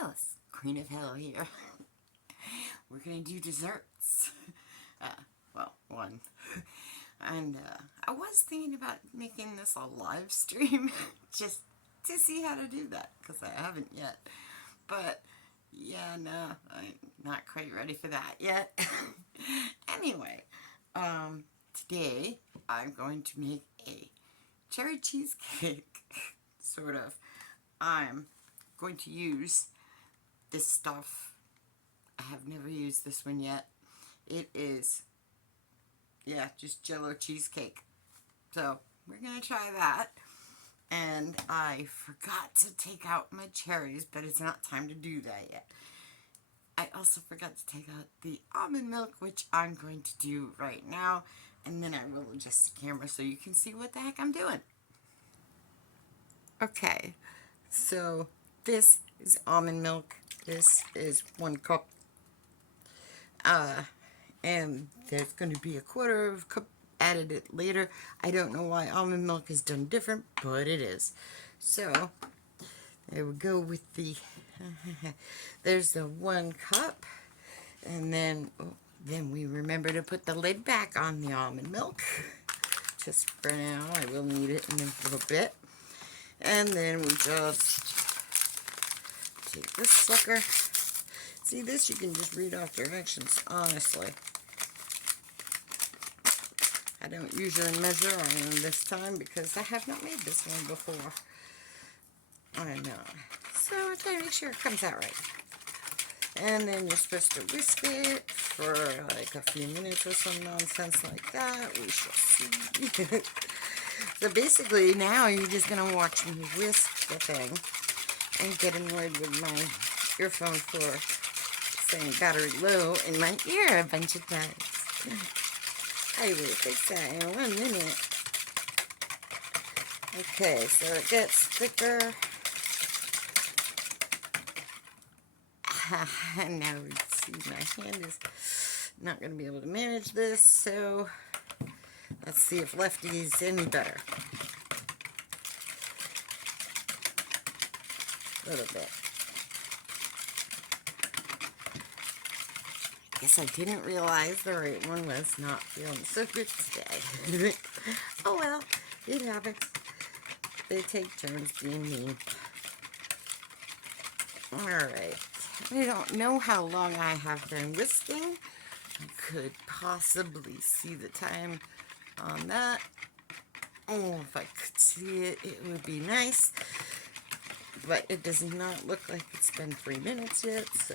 Alice, Queen of Hell here. We're gonna do desserts. Well, one. And I was thinking about making this a live stream just to see how to do that because I haven't yet. But yeah, no, I'm not quite ready for that yet. Anyway, today I'm going to make a cherry cheesecake, sort of. I'm going to use this stuff. I have never used this one yet. It is, yeah, just Jello cheesecake. So we're gonna try that. And I forgot to take out my cherries, but it's not time to do that yet. I also forgot to take out the almond milk, which I'm going to do right now. And then I will adjust the camera so you can see what the heck I'm doing. Okay, so this is almond milk. This is 1 cup. And there's going to be a quarter of a cup added it later. I don't know why almond milk is done different, but it is. So there we go with the there's the 1 cup, and then we remember to put the lid back on the almond milk. Just for now, I will need it in a little bit. And then we just take this sucker. See, this you can just read off directions, honestly. I don't usually measure on this time because I have not made this one before. I know. So I try to make sure it comes out right. And then you're supposed to whisk it for like a few minutes or some nonsense like that. We shall see. So basically now you're just going to watch me whisk the thing and get annoyed with my earphone for saying battery low in my ear a bunch of times. I will fix that in 1 minute. Okay, so it gets thicker. And now we see my hand is not going to be able to manage this, so let's see if Lefty's any better. A little bit. I guess I didn't realize the right one was not feeling so good today. Oh well, it happens. They take turns being mean. Alright. I don't know how long I have been whisking. I could possibly see the time on that. Oh, if I could see it, it would be nice. But it does not look like it's been 3 minutes yet, so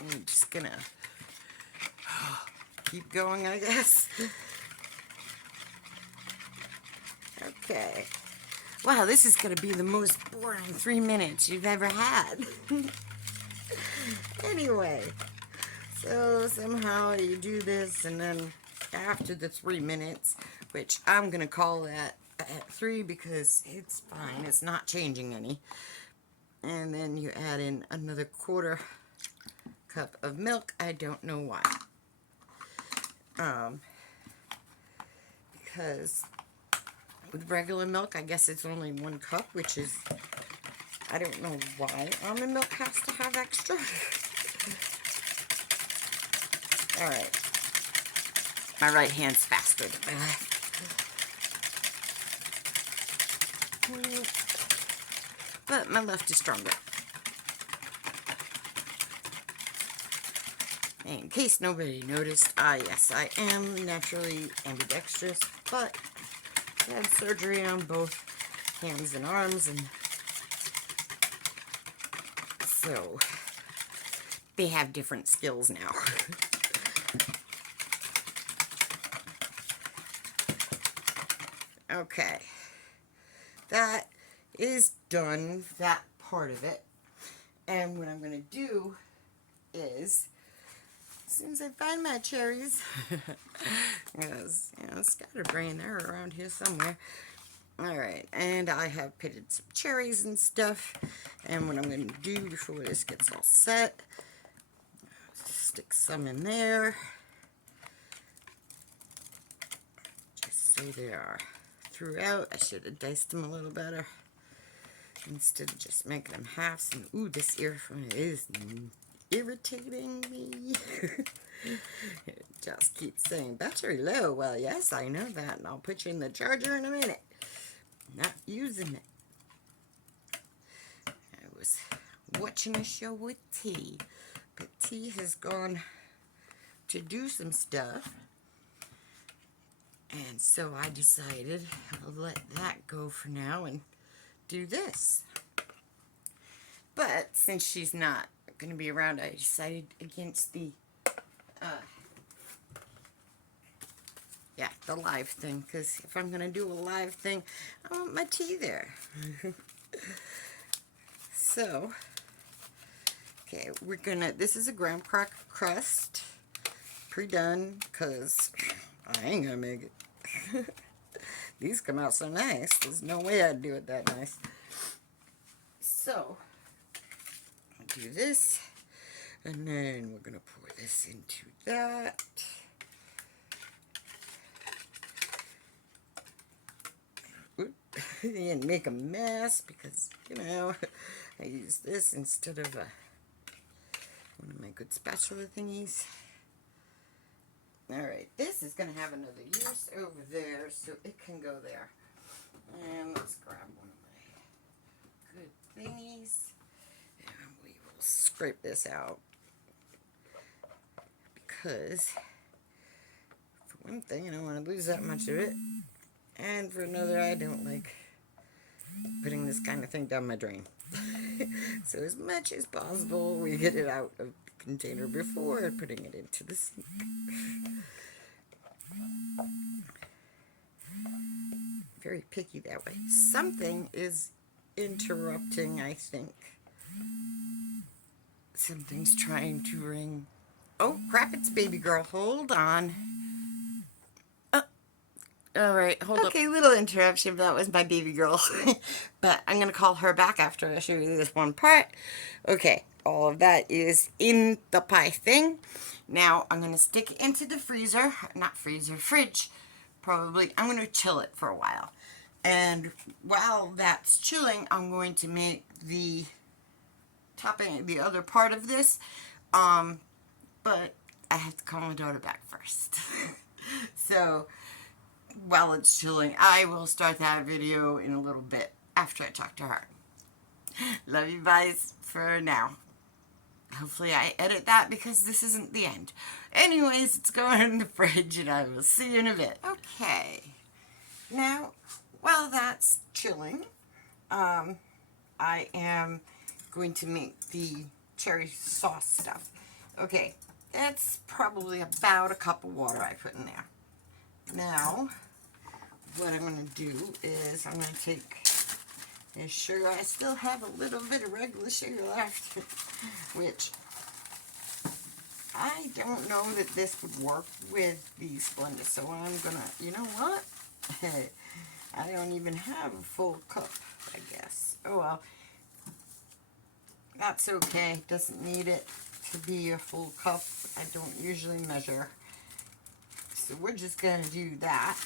I'm just gonna keep going, I guess. Okay. Wow, this is gonna be the most boring 3 minutes you've ever had. Anyway, so somehow you do this, and then after the 3 minutes, which I'm gonna call that at 3 because it's fine, it's not changing any. And then you add in another 1/4 cup of milk. I don't know why. Because with regular milk, I guess it's only 1 cup, which is, I don't know why almond milk has to have extra. Alright. My right hand's faster than my left. But my left is stronger. In case nobody noticed, yes, I am naturally ambidextrous, but I had surgery on both hands and arms, and so they have different skills now. Okay, that is done, that part of it. And what I'm going to do is, as soon as I find my cherries, because, you know, scatterbrain, they're around here somewhere. Alright, and I have pitted some cherries and stuff. And what I'm going to do before this gets all set, stick some in there. Just so they are throughout. I should have diced them a little better. instead of just making them halves. And ooh, this earphone is irritating me. It just keeps saying battery low. Well, yes, I know that, and I'll put you in the charger in a minute. Not using it. I was watching a show with T, but T has gone to do some stuff, and so I decided I'll let that go for now and do this. But since she's not going to be around, I decided against the the live thing, because if I'm going to do a live thing, I want my tea there. So, okay, we're going to, this is a graham cracker crust, pre-done, because I ain't going to make it. These come out so nice. There's no way I'd do it that nice. So, I'll do this, and then we're going to pour this into that. And make a mess because, you know, I use this instead of one of my good spatula thingies. Alright, this is going to have another use over there, so it can go there. And let's grab one of my good thingies, and we will scrape this out. Because, for one thing, I don't want to lose that much of it. And for another, I don't like putting this kind of thing down my drain. So as much as possible, we get it out of the container before putting it into the sink. Very picky that way. Something is interrupting, I think. Something's trying to ring. Oh, crap, it's baby girl. Hold on. Alright, hold up. Okay, little interruption, but that was my baby girl. But I'm going to call her back after I show you this one part. Okay, all of that is in the pie thing. Now, I'm going to stick it into the freezer. Not freezer, fridge. Probably. I'm going to chill it for a while. And while that's chilling, I'm going to make the topping, the other part of this. But I have to call my daughter back first. So, while it's chilling, I will start that video in a little bit after I talk to her. Love you guys for now. Hopefully I edit that because this isn't the end. Anyways, it's going in the fridge and I will see you in a bit. Okay. Now, while that's chilling, I am going to make the cherry sauce stuff. Okay, that's probably about a cup of water I put in there. Now, what I'm going to do is I'm going to take this sugar. I still have a little bit of regular sugar left, which I don't know that this would work with the Splenda. So I'm going to, you know what? I don't even have a full cup, I guess. Oh well. That's okay. Doesn't need it to be a full cup. I don't usually measure. So we're just going to do that.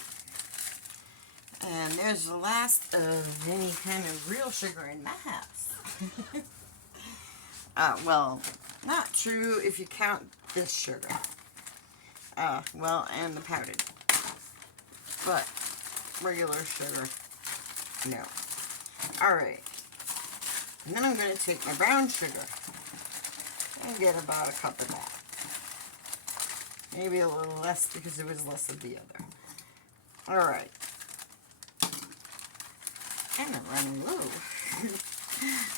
And there's the last of any kind of real sugar in my house. Well, not true if you count this sugar. Well, and the powdered. But regular sugar, no. Alright. And then I'm going to take my brown sugar and get about a cup of that. Maybe a little less because there was less of the other. Alright. And I'm running low.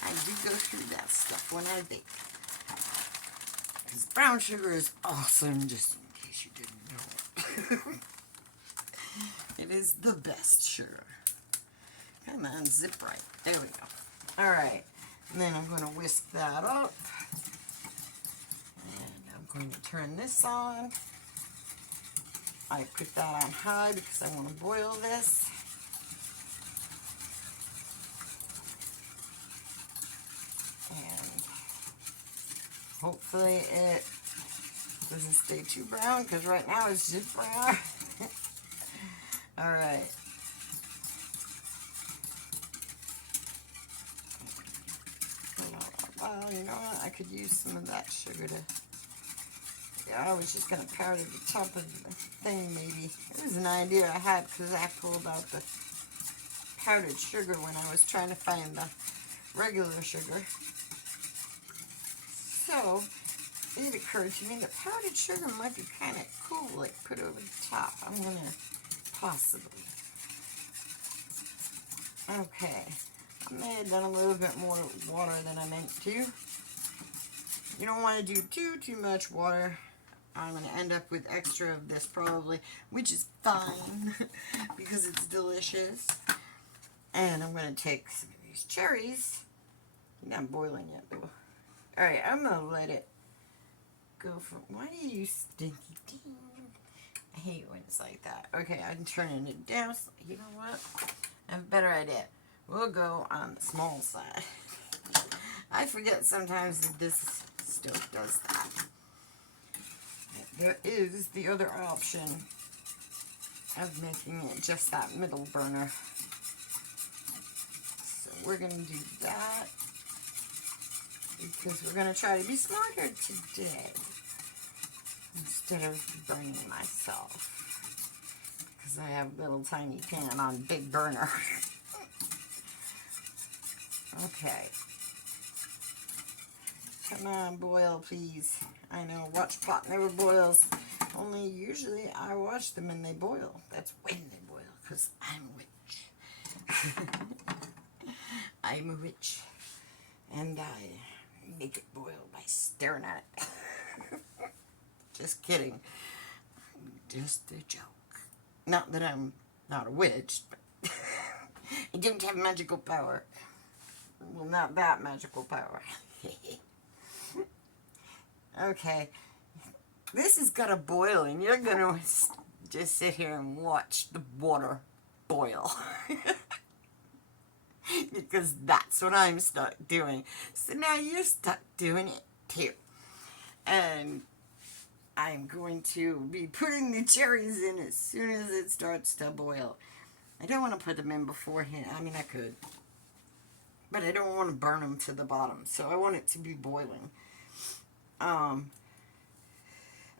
I do go through that stuff when I bake. Because brown sugar is awesome, just in case you didn't know it. It is the best sugar. Come on, zip right. There we go. Alright. And then I'm going to whisk that up. And I'm going to turn this on. I put that on high because I want to boil this. And hopefully it doesn't stay too brown, because right now it's just brown. Alright. well, you know what? I could use some of that sugar to... Yeah, I was just going to powder the top of the thing, maybe. It was an idea I had because I pulled out the powdered sugar when I was trying to find the regular sugar. So, it occurred to me that powdered sugar might be kind of cool, like put over the top. I'm going to possibly. Okay. I may have done a little bit more water than I meant to. You don't want to do too much water. I'm going to end up with extra of this probably, which is fine because it's delicious. And I'm going to take some of these cherries. Not boiling yet though. Alright, I'm going to let it go for... Why do you stinky ding? I hate when it's like that. Okay, I'm turning it down. You know what? I have a better idea. We'll go on the small side. I forget sometimes that this stove does that. There is the other option of making it just that middle burner. So we're going to do that because we're going to try to be smarter today instead of burning myself because I have a little tiny pan on big burner. Okay. Come on, boil, please. I know, watch pot never boils. Only usually I watch them and they boil. That's when they boil, because I'm a witch. I'm a witch. And I make it boil by staring at it. Just kidding. Just a joke. Not that I'm not a witch, but I don't have magical power. Well, not that magical power. Okay. This has got to boil, and you're going to just sit here and watch the water boil. Because that's what I'm stuck doing. So now you're stuck doing it too. And I'm going to be putting the cherries in as soon as it starts to boil. I don't want to put them in beforehand. I mean, I could. But I don't want to burn them to the bottom. So I want it to be boiling. I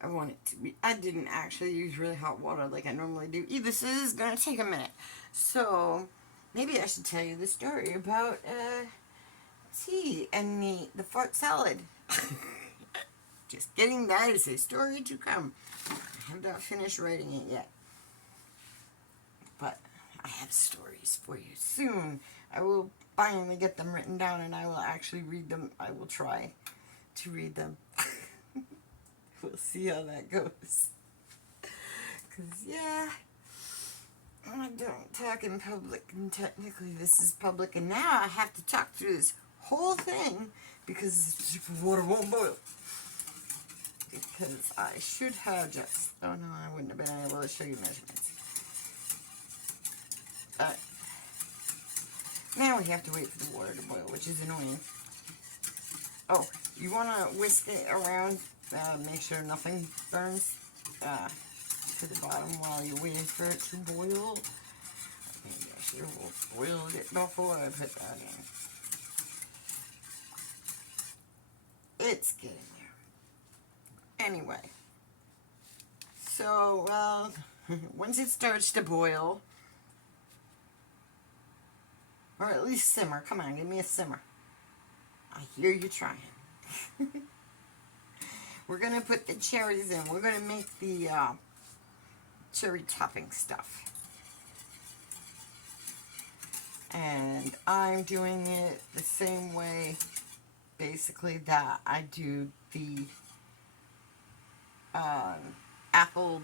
want it to be... I didn't actually use really hot water like I normally do. This is going to take a minute. So, maybe I should tell you the story about tea and the fart salad. Just kidding, that is a story to come. I have not finished writing it yet. But I have stories for you soon. I will finally get them written down and I will actually read them. I will try to read them. We'll see how that goes. Because, yeah, I don't talk in public, and technically this is public, and now I have to talk through this whole thing because the water won't boil. Because I should have just... Oh, no, I wouldn't have been able to show you measurements. Now we have to wait for the water to boil, which is annoying. Oh, you want to whisk it around, make sure nothing burns to the bottom while you're waiting for it to boil. Maybe I should have boiled it before I put that in. It's getting there. Anyway, so, well, once it starts to boil, or at least simmer, come on, give me a simmer. I hear you trying. We're going to put the cherries in. We're going to make the cherry topping stuff. And I'm doing it the same way, basically, that I do the apple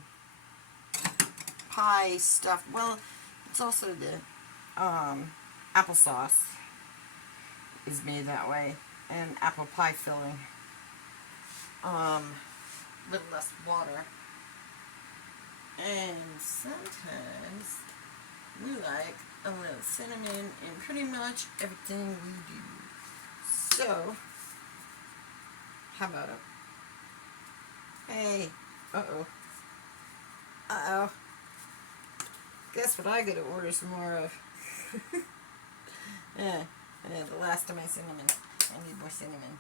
pie stuff. Well, it's also the applesauce is made that way, and apple pie filling. With less water. And sometimes we like a little cinnamon in pretty much everything we do. So, how about it? Hey, uh-oh. Uh-oh. Guess what I gotta order some more of? Yeah, the last of my cinnamon. I need more cinnamon.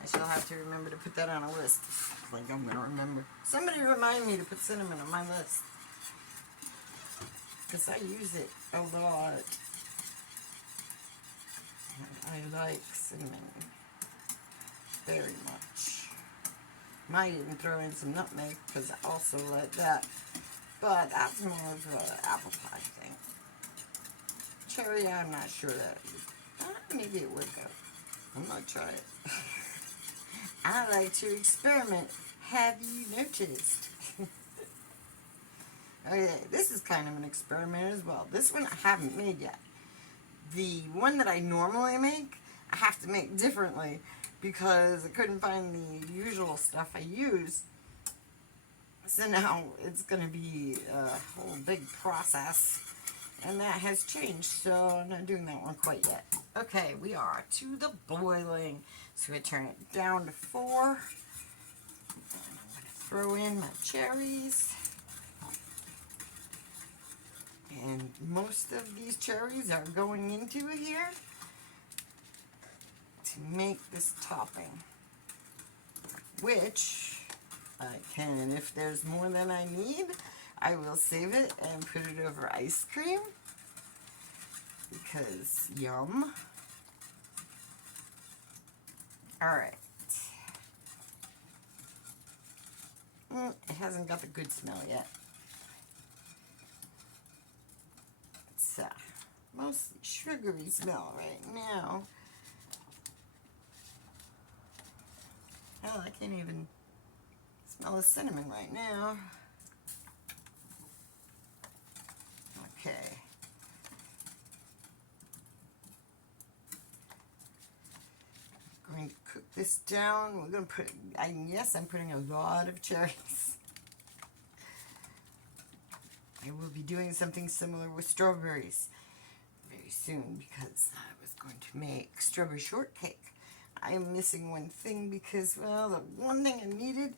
I shall have to remember to put that on a list. Like I'm going to remember. Somebody remind me to put cinnamon on my list. Because I use it a lot. And I like cinnamon very much. Might even throw in some nutmeg because I also like that. But that's more of an apple pie thing. Cherry, I'm not sure that maybe it would go. I'm going to try it. I like to experiment. Have you noticed? Okay, this is kind of an experiment as well. This one I haven't made yet. The one that I normally make, I have to make differently because I couldn't find the usual stuff I use. So now it's going to be a whole big process. And that has changed, so I'm not doing that one quite yet. Okay, we are to the boiling. So I turn it down to 4. And I'm going to throw in my cherries. And most of these cherries are going into here to make this topping. Which I can, if there's more than I need, I will save it and put it over ice cream. Because yum. Alright. It hasn't got the good smell yet. It's mostly sugary smell right now. Hell, I can't even smell the cinnamon right now. Okay. Going to cook this down. We're going to put, yes, I'm putting a lot of cherries. I will be doing something similar with strawberries very soon because I was going to make strawberry shortcake. I am missing one thing because, well, the one thing I needed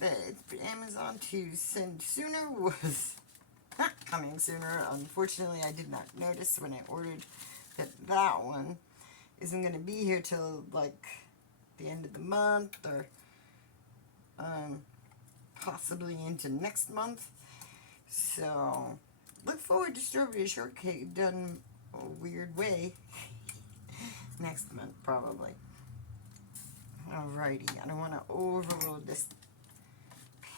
that Amazon to send sooner was not coming sooner. Unfortunately, I did not notice when I ordered that one isn't going to be here till like the end of the month or possibly into next month. So look forward to strawberry shortcake done a weird way next month probably. Alrighty, I don't want to overload this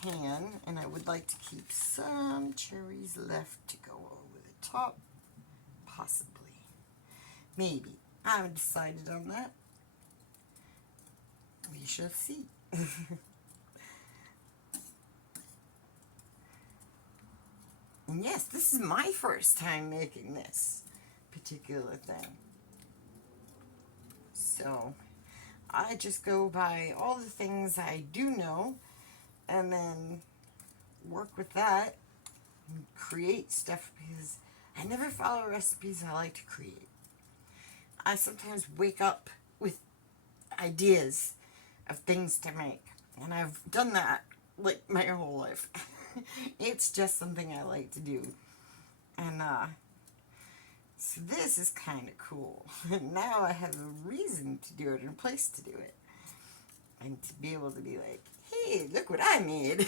pan, and I would like to keep some cherries left to go over the top, possibly, maybe. I haven't decided on that. We shall see. And yes, this is my first time making this particular thing. So I just go by all the things I do know and then work with that and create stuff because I never follow recipes. I like to create. I sometimes wake up with ideas of things to make, and I've done that like my whole life. It's just something I like to do. And so this is kind of cool. Now I have a reason to do it and a place to do it. And to be able to be like, hey, look what I made.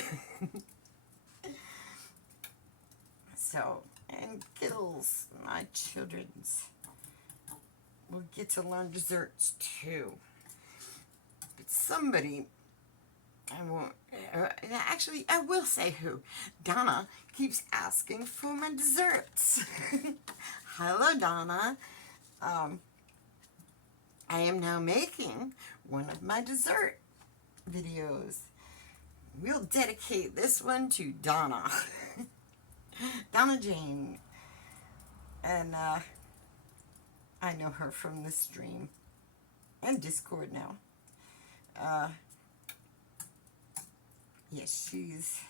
So, and Kittles, my children's, will get to learn desserts too. But somebody, I won't, actually, I will say who. Donna keeps asking for my desserts. Hello, Donna. I am now making one of my dessert videos. We'll dedicate this one to Donna. Donna Jane. And I know her from the stream and Discord now. Yes, she's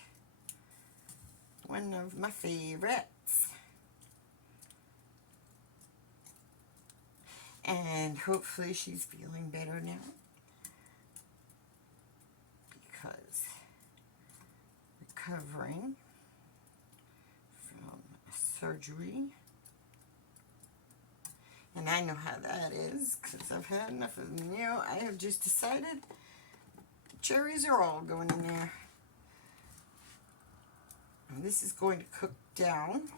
one of my favorites. And hopefully she's feeling better now. Because recovering from surgery. And I know how that is, because I've had enough of them. You know, I have just decided cherries are all going in there. And this is going to cook down.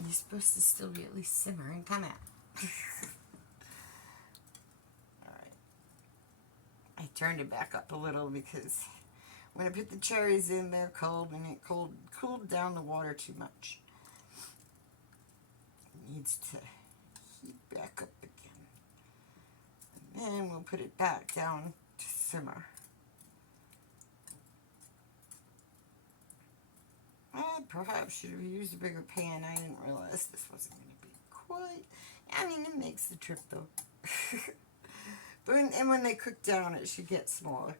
You're supposed to still be at least simmering. Come on. Alright. I turned it back up a little because when I put the cherries in, they're cold, and it cooled down the water too much. It needs to heat back up again. And then we'll put it back down to simmer. I perhaps should have used a bigger pan. I didn't realize this wasn't going to be quite... I mean, it makes the trip, though. And when they cook down, it should get smaller.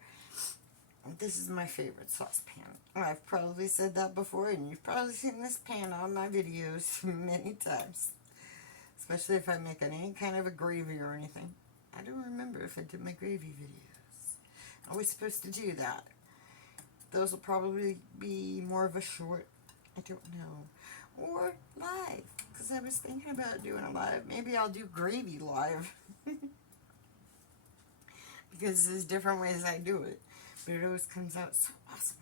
This is my favorite saucepan. I've probably said that before, and you've probably seen this pan on my videos many times. Especially if I make any kind of a gravy or anything. I don't remember if I did my gravy videos. I was supposed to do that. Those will probably be more of a short, I don't know, or live, because I was thinking about doing a live. Maybe I'll do gravy live, because there's different ways I do it, but it always comes out so awesome.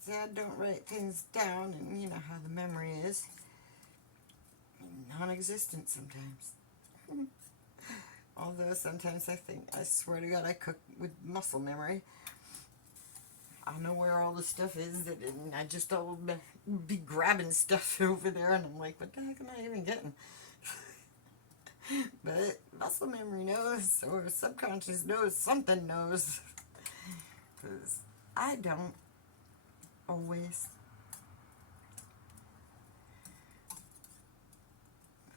See, I don't write things down, and you know how the memory is. Non-existent sometimes. Although sometimes I swear to God, I cook with muscle memory. I know where all the stuff is, and I just all be grabbing stuff over there, and I'm like, what the heck am I even getting? But muscle memory knows, or subconscious knows, something knows. Because I don't always.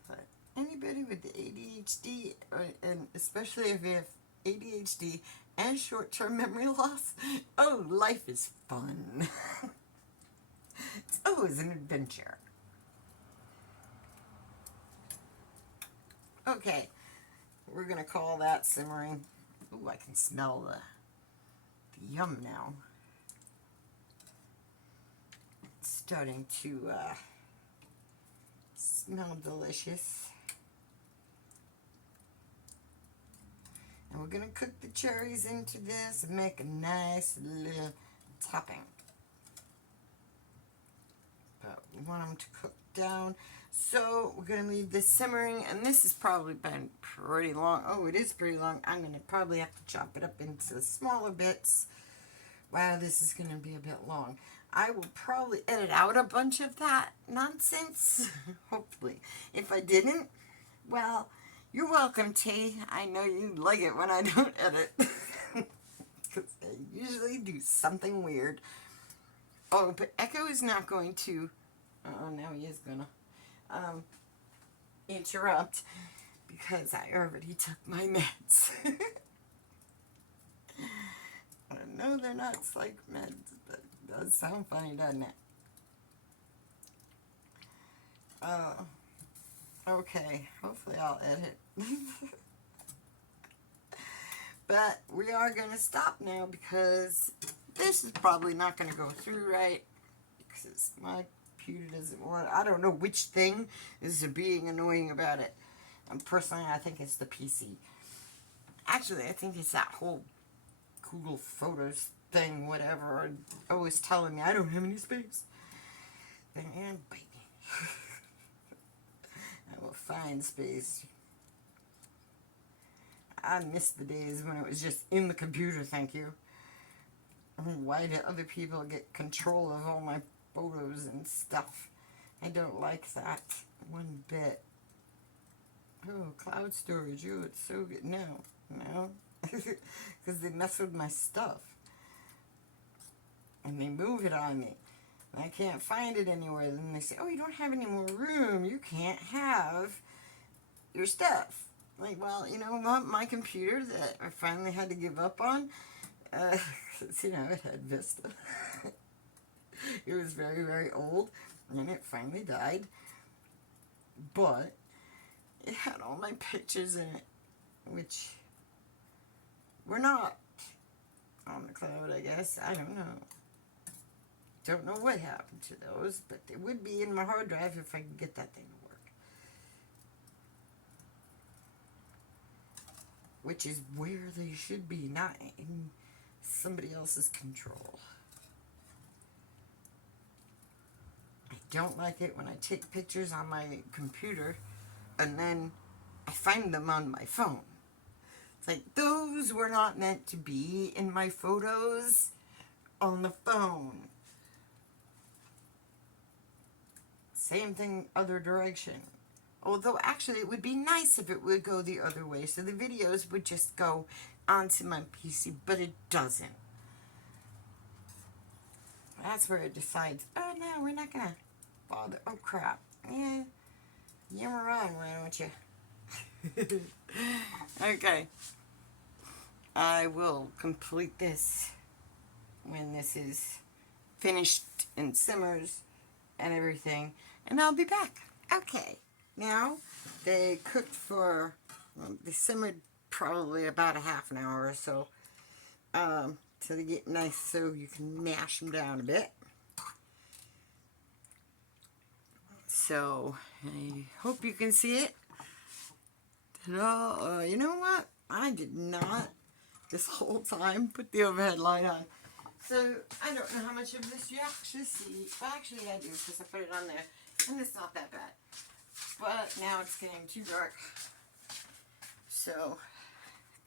But anybody with the ADHD, and especially if you have ADHD and short-term memory loss, oh, life is fun. It's always an adventure. Okay, we're going to call that simmering. Ooh, I can smell the yum now. It's starting to smell delicious. And we're going to cook the cherries into this and make a nice little topping. But we want them to cook down. So we're going to leave this simmering. And this has probably been pretty long. Oh, it is pretty long. I'm going to probably have to chop it up into smaller bits. Wow, this is going to be a bit long. I will probably edit out a bunch of that nonsense. Hopefully. If I didn't, well... You're welcome, T. I know you like it when I don't edit. Because I usually do something weird. Oh, but Echo is not going to... Oh, now he is going to interrupt. Because I already took my meds. I know they're not psych meds, but it does sound funny, doesn't it? Okay, hopefully I'll edit. But we are going to stop now because this is probably not going to go through right. Because my computer doesn't want... I don't know which thing is being annoying about it. And personally, I think it's the PC. Actually, I think it's that whole Google Photos thing, whatever. Always telling me I don't have any space. And baby. I will find space. I miss the days when it was just in the computer, thank you. Why do other people get control of all my photos and stuff? I don't like that one bit. Oh, cloud storage. Oh, it's so good. No. Because they mess with my stuff. And they move it on me. And I can't find it anywhere. Then they say, oh, you don't have any more room. You can't have your stuff. Like, well, you know what? My computer that I finally had to give up on, you know, it had Vista. It was very, very old. And it finally died. But it had all my pictures in it, which were not on the cloud, I guess. I don't know. Don't know what happened to those, but they would be in my hard drive if I could get that thing to work. Which is where they should be, not in somebody else's control. I don't like it when I take pictures on my computer and then I find them on my phone. It's like, those were not meant to be in my photos on the phone. Same thing, other direction. Although, actually, it would be nice if it would go the other way, so the videos would just go onto my PC, but it doesn't. That's where it decides, oh, no, we're not going to bother. Oh, crap. Yeah, you're wrong, why don't you? Okay. I will complete this when this is finished and simmers and everything, and I'll be back. Okay, now they cooked for, well, they simmered probably about a half an hour or so, so they get nice, so you can mash them down a bit. So I hope you can see it. Ta-da! You know what? I did not this whole time put the overhead light on. So, I don't know how much of this you actually see. Well, actually I do, because I put it on there, and it's not that bad. But now it's getting too dark. So,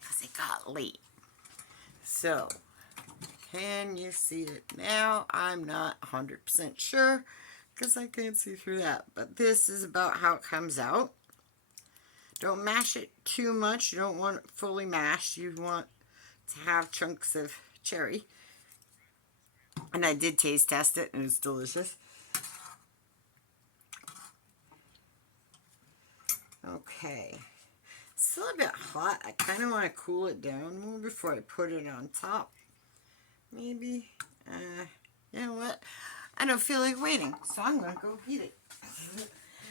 because it got late. So, can you see it now? I'm not 100% sure, because I can't see through that. But this is about how it comes out. Don't mash it too much. You don't want it fully mashed. You want to have chunks of cherry. And I did taste test it, and it's delicious. Okay. It's still a bit hot. I kind of want to cool it down more before I put it on top. Maybe. You know what? I don't feel like waiting, so I'm going to go heat it.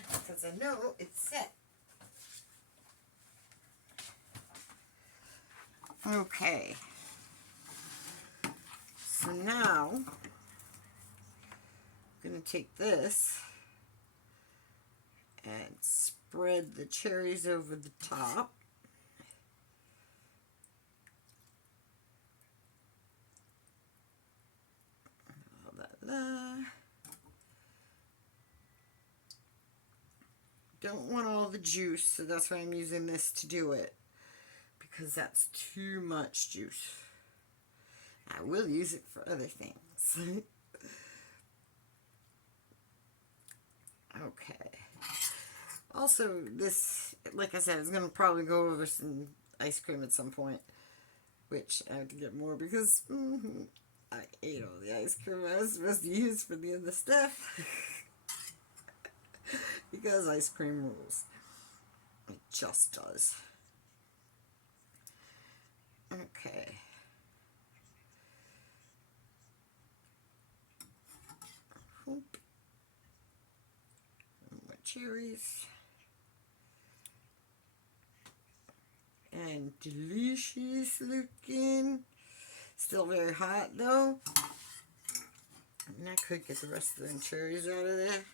Because I know it's set. Okay. So now, I'm going to take this and spread the cherries over the top. Don't want all the juice, so that's why I'm using this to do it, because that's too much juice. I will use it for other things. Okay. Also, this, like I said, is going to probably go over some ice cream at some point, which I have to get more because I ate all the ice cream I was supposed to use for the other stuff. Because ice cream rules. It just does. Okay. More cherries. And delicious looking. Still very hot though. And I could get the rest of the cherries out of there.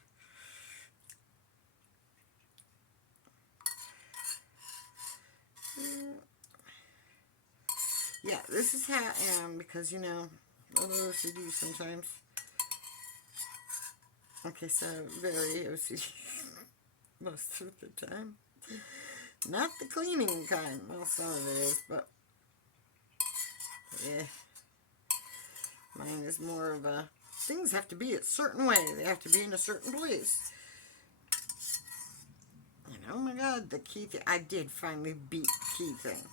Yeah, this is how I am because, you know, a little OCD sometimes. Okay, so very OCD most of the time. Not the cleaning kind. Well, some of it is, but yeah. Mine is more of a, things have to be a certain way. They have to be in a certain place. And oh my god, the key thing. I did finally beat the key thing.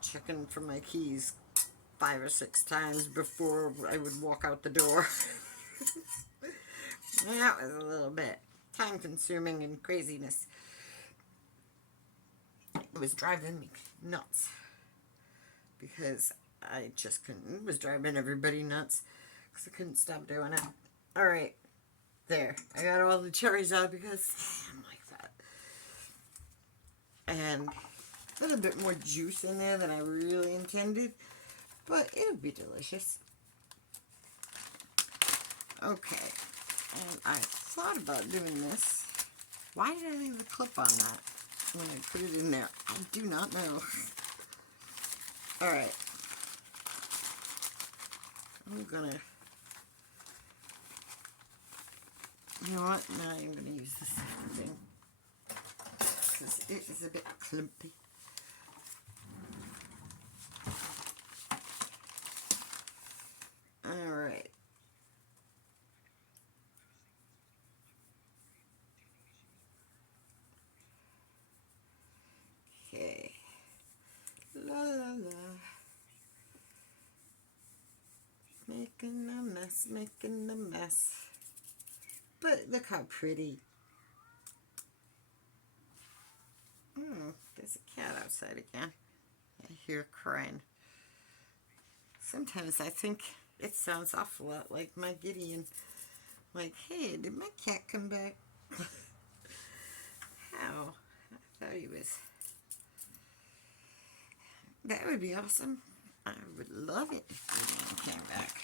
Checking for my keys 5 or 6 times before I would walk out the door. That was a little bit time consuming and craziness. It was driving me nuts because I just couldn't. It was driving everybody nuts because I couldn't stop doing it. Alright, there. I got all the cherries out because I'm like that. And a little bit more juice in there than I really intended, but it would be delicious. Okay, and I thought about doing this. Why did I leave the clip on that when I put it in there? I do not know. Alright. I'm gonna... You know what? Now I'm gonna use this thing. Because it is a bit clumpy. Alright. Okay. La la la. Making a mess, making a mess. But look how pretty. There's a cat outside again. I hear crying. Sometimes I think it sounds awful lot like my Gideon. Like, hey, did my cat come back? How? I thought he was... That would be awesome. I would love it if he came back.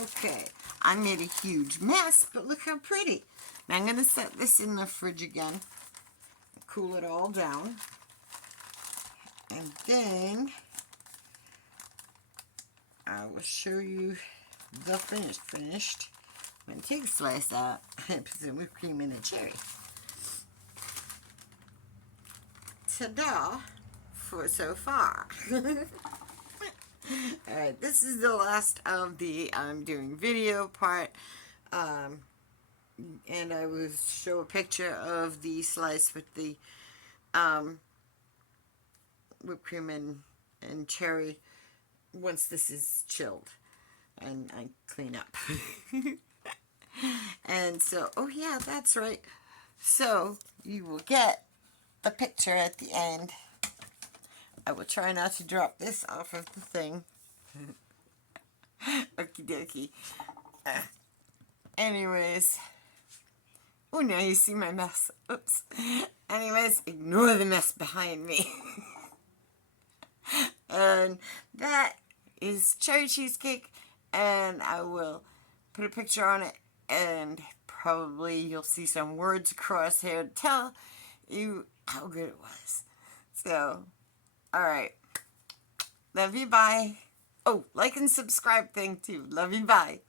Okay, I made a huge mess, but look how pretty. Now I'm going to set this in the fridge again. Cool it all down. And then I will show you the finished. I'm going to take a slice out and put some whipped cream in a cherry. Ta-da for so far. Alright, this is the last of the I'm doing video part. And I will show a picture of the slice with the whipped cream and cherry once this is chilled and I clean up. And so, oh yeah, that's right. So you will get the picture at the end. I will try not to drop this off of the thing. Okie dokie. Anyways. Oh, now you see my mess. Oops. Anyways, ignore the mess behind me. And that is cherry cheesecake. And I will put a picture on it. And probably you'll see some words across here to tell you how good it was. So, alright. Love you, bye. Oh, like and subscribe thing too. Love you, bye.